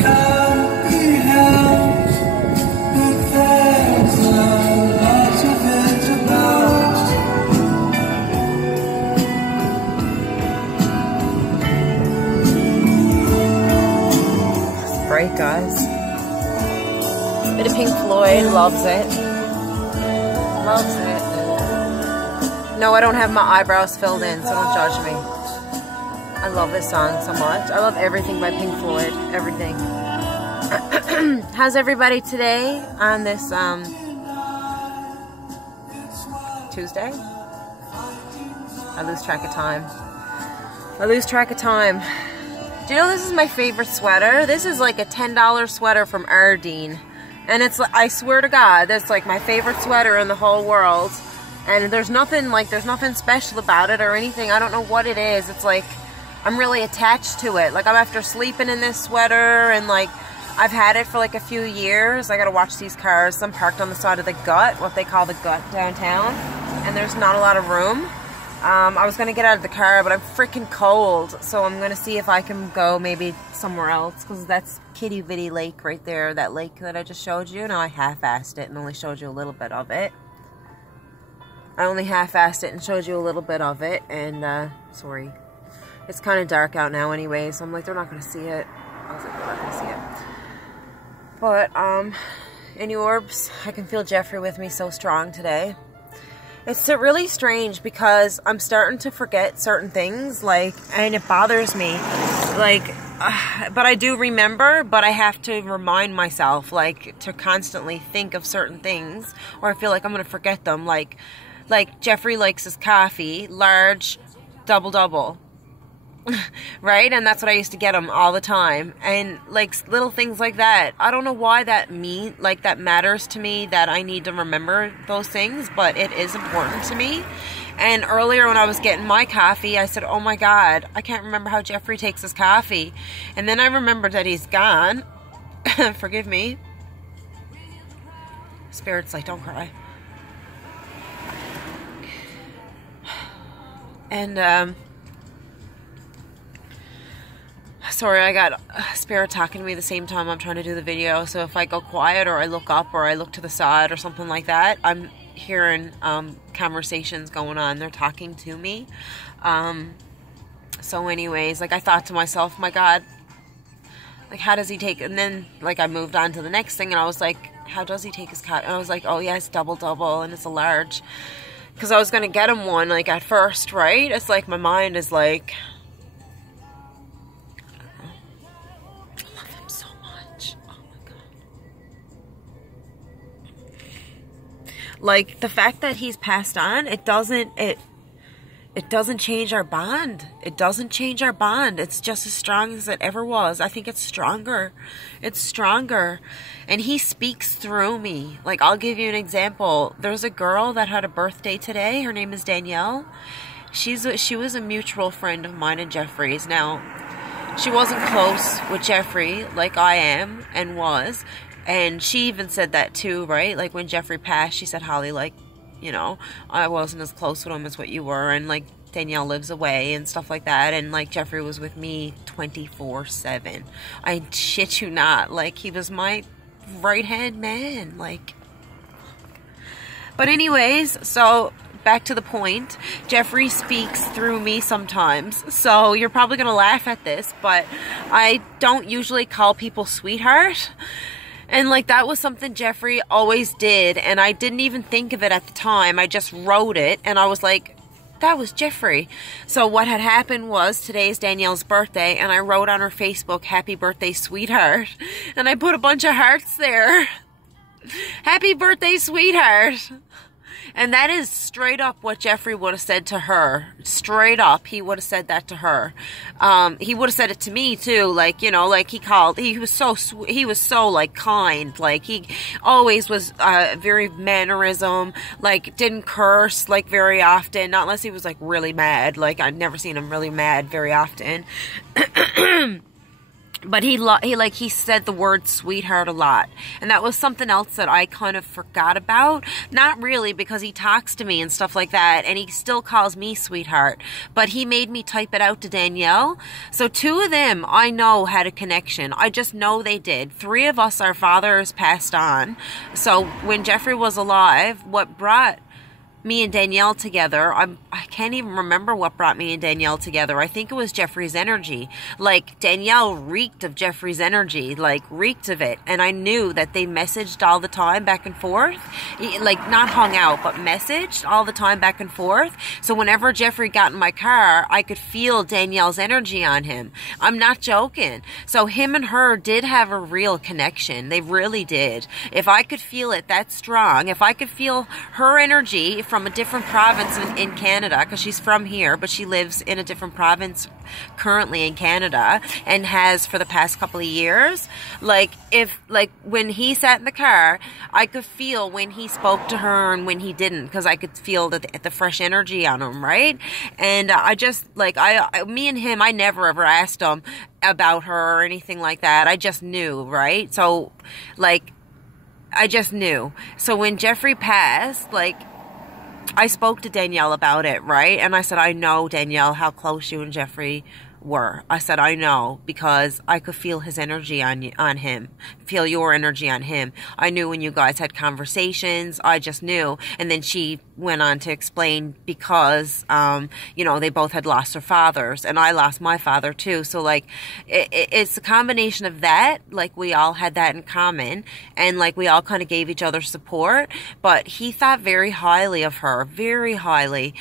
Great, guys. Bit of Pink Floyd, loves it. Loves it. No, I don't have my eyebrows filled in, so don't judge me. I love this song so much. I love everything by Pink Floyd. Everything. How's everybody today on this Tuesday? I lose track of time. I lose track of time. Do you know this is my favorite sweater? This is like a $10 sweater from Ardeen. And it's like, I swear to God, that's like my favorite sweater in the whole world. And there's nothing special about it or anything. I don't know what it is. It's like, I'm really attached to it. Like, I'm after sleeping in this sweater, and like, I've had it for like a few years. I gotta watch these cars. I'm parked on the side of the gut, what they call the gut downtown. And there's not a lot of room. I was gonna get out of the car, but I'm freaking cold, so I'm gonna see if I can go maybe somewhere else, because that's Kitty Vitty Lake right there, that lake that I just showed you. Now I half-assed it and only showed you a little bit of it. I only half-assed it and showed you a little bit of it, and sorry, it's kind of dark out now anyway, so I'm like, they're not gonna see it. I was like, they're not gonna see it. But any orbs? I can feel Jeffrey with me so strong today. It's really strange because I'm starting to forget certain things, like, and it bothers me, like, but I do remember, but I have to remind myself, like, to constantly think of certain things, or I feel like I'm going to forget them, like Jeffrey likes his coffee, large, double, right? And that's what I used to get him all the time. And like little things like that. I don't know why that matters to me, that I need to remember those things, but it is important to me. And earlier when I was getting my coffee, I said, oh my God, I can't remember how Jeffrey takes his coffee. And then I remembered that he's gone. Forgive me. Spirit's like, don't cry. And, sorry, I got Spirit talking to me at the same time I'm trying to do the video, so if I go quiet or I look up or I look to the side or something like that, I'm hearing conversations going on. They're talking to me. So anyways, like, I thought to myself, my God, like, how does he take, and then like I moved on to the next thing, and I was like, how does he take his cut? And I was like, oh yeah, it's double, and it's a large, because I was going to get him one, like, at first, right? It's like my mind is like, like, the fact that he's passed on, it doesn't change our bond. It doesn't change our bond. It's just as strong as it ever was. I think it's stronger. It's stronger. And he speaks through me. Like, I'll give you an example. There's a girl that had a birthday today. Her name is Danielle. She was a mutual friend of mine and Jeffrey's. Now, she wasn't close with Jeffrey like I am and was. And she even said that too, right? Like, when Jeffrey passed, she said, Holly, like, you know, I wasn't as close with him as what you were. And, like, Danielle lives away and stuff like that. And, like, Jeffrey was with me 24/7. I shit you not. Like, he was my right-hand man. Like, but anyways, so back to the point. Jeffrey speaks through me sometimes. So you're probably going to laugh at this, but I don't usually call people sweetheart. And, like, that was something Jeffrey always did, and I didn't even think of it at the time. I just wrote it, and I was like, that was Jeffrey. So what had happened was, today's Danielle's birthday, and I wrote on her Facebook, happy birthday, sweetheart. And I put a bunch of hearts there. Happy birthday, sweetheart. And that is straight up what Jeffrey would have said to her. Straight up, he would have said that to her. He would have said it to me too. Like, you know, like, he was so like kind. Like, he always was very mannerism. Like, didn't curse like very often, not unless he was like really mad. Like, I'd never seen him really mad very often. But he said the word sweetheart a lot. And that was something else that I kind of forgot about. Not really, because he talks to me and stuff like that, and he still calls me sweetheart. But he made me type it out to Danielle. So 2 of them I know had a connection. I just know they did. 3 of us, our fathers passed on. So when Jeffrey was alive, what brought me and Danielle together, I can't even remember what brought me and Danielle together. I think it was Jeffrey's energy. Like, Danielle reeked of Jeffrey's energy, like, reeked of it. And I knew that they messaged all the time back and forth. Like, not hung out, but messaged all the time back and forth. So whenever Jeffrey got in my car, I could feel Danielle's energy on him. I'm not joking. So him and her did have a real connection. They really did. If I could feel it that strong, if I could feel her energy from a different province in Canada, because she's from here, but she lives in a different province currently in Canada, and has for the past couple of years. Like, when he sat in the car, I could feel when he spoke to her and when he didn't, because I could feel the fresh energy on him, right? And I just, like, me and him, I never ever asked him about her or anything like that. I just knew, right? So, like, I just knew. So when Jeffrey passed, like, I spoke to Danielle about it, right? And I said, I know, Danielle, how close you and Jeffrey were. I said, I know, because I could feel his energy on him, feel your energy on him. I knew when you guys had conversations. I just knew. And then she went on to explain because, you know, they both had lost their fathers, and I lost my father too. So, like, it's a combination of that. Like, we all had that in common, and, like, we all kind of gave each other support. But he thought very highly of her, very highly.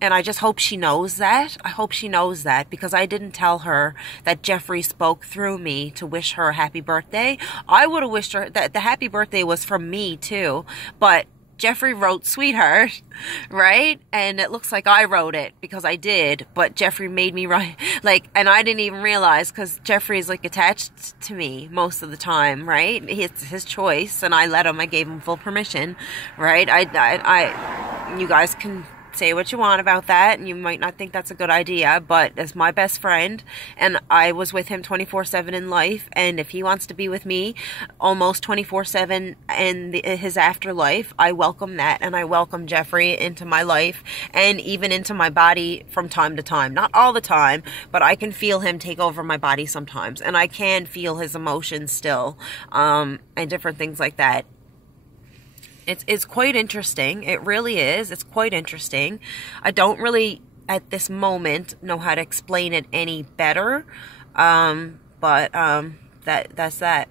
And I just hope she knows that. I hope she knows that, because I didn't tell her that Jeffrey spoke through me to wish her a happy birthday. I would have wished her that the happy birthday was from me too, but Jeffrey wrote sweetheart, right? And it looks like I wrote it, because I did, but Jeffrey made me write, like, and I didn't even realize, because Jeffrey's, like, attached to me most of the time, right? It's his choice, and I let him. I gave him full permission, right? You guys can say what you want about that, and you might not think that's a good idea, but as my best friend, and I was with him 24/7 in life, and if he wants to be with me almost 24/7 in his afterlife, I welcome that, and I welcome Jeffrey into my life, and even into my body from time to time. Not all the time, but I can feel him take over my body sometimes, and I can feel his emotions still, and different things like that. It's quite interesting. It really is. It's quite interesting. I don't really, at this moment, know how to explain it any better. But that's that.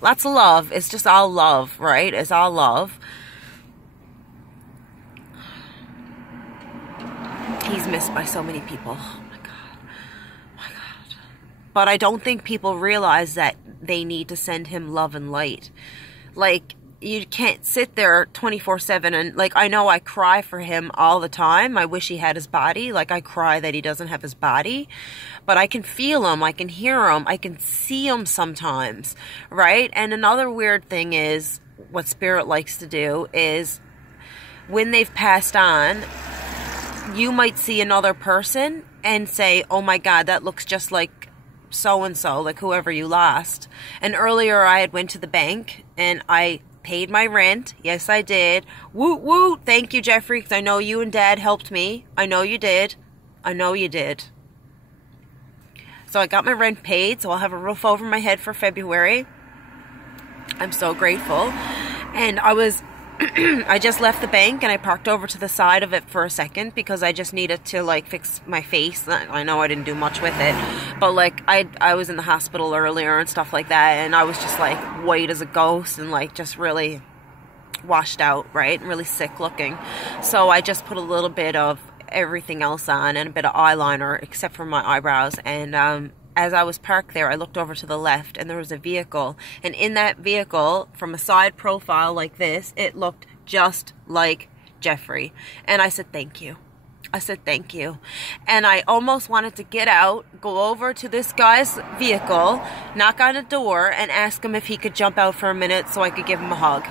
Lots of love. It's just all love, right? It's all love. He's missed by so many people. Oh my God. Oh my God. But I don't think people realize that they need to send him love and light. Like, you can't sit there 24/7 and, like, I know I cry for him all the time. I wish he had his body. Like, I cry that he doesn't have his body. But I can feel him. I can hear him. I can see him sometimes, right? And another weird thing is, what Spirit likes to do is, when they've passed on, you might see another person and say, oh my God, that looks just like so-and-so, like whoever you lost. And earlier I had went to the bank and I paid my rent. Yes, I did. Woot woot. Thank you, Jeffrey, because I know you and Dad helped me. I know you did. I know you did. So I got my rent paid, so I'll have a roof over my head for February. I'm so grateful. And I just left the bank and I parked over to the side of it for a second because I just needed to, like, fix my face. I know I didn't do much with it, but, like, I was in the hospital earlier and stuff like that, and I was just, like, white as a ghost and, like, just really washed out, right? Really sick looking. So I just put a little bit of everything else on and a bit of eyeliner except for my eyebrows, and as I was parked there, I looked over to the left and there was a vehicle. And in that vehicle, from a side profile like this, it looked just like Jeffrey. And I said, thank you. I said, thank you. And I almost wanted to get out, go over to this guy's vehicle, knock on a door, and ask him if he could jump out for a minute so I could give him a hug.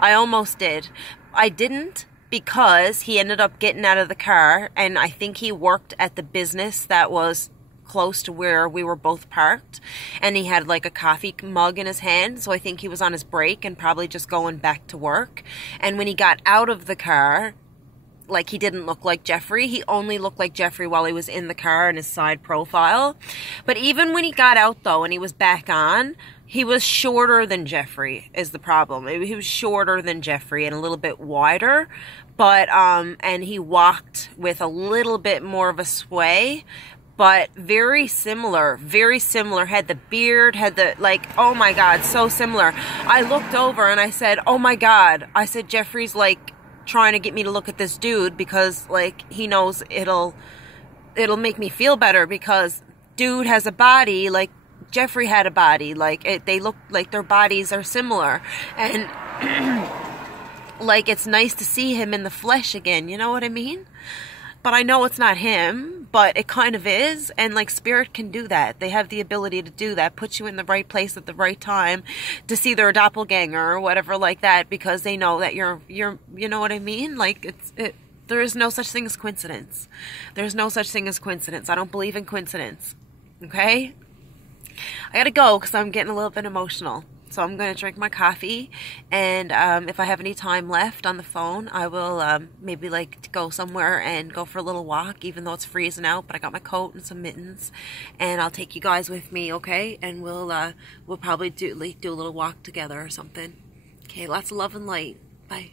I almost did. I didn't, because he ended up getting out of the car, and I think he worked at the business that was close to where we were both parked, and he had like a coffee mug in his hand, so I think he was on his break and probably just going back to work. And when he got out of the car, like, he didn't look like Jeffrey. He only looked like Jeffrey while he was in the car in his side profile. But even when he got out, though, and he was back on, he was shorter than Jeffrey is the problem. He was shorter than Jeffrey and a little bit wider. But, and he walked with a little bit more of a sway. But very similar, had the beard, had the, like, oh my God, so similar. I looked over and I said, oh my God. I said, Jeffrey's like trying to get me to look at this dude because, like, he knows it'll make me feel better because dude has a body like Jeffrey had a body. Like, they look like their bodies are similar. And like, it's nice to see him in the flesh again, you know what I mean? But I know it's not him, but it kind of is. And like, spirit can do that. They have the ability to do that, put you in the right place at the right time to see their doppelganger or whatever like that, because they know that you're, you know what I mean? Like, there is no such thing as coincidence. There's no such thing as coincidence. I don't believe in coincidence. Okay? I gotta go because I'm getting a little bit emotional. So I'm going to drink my coffee, and if I have any time left on the phone, I will maybe like go somewhere and go for a little walk, even though it's freezing out, but I got my coat and some mittens, and I'll take you guys with me, okay? And we'll probably do a little walk together or something. Okay, lots of love and light. Bye.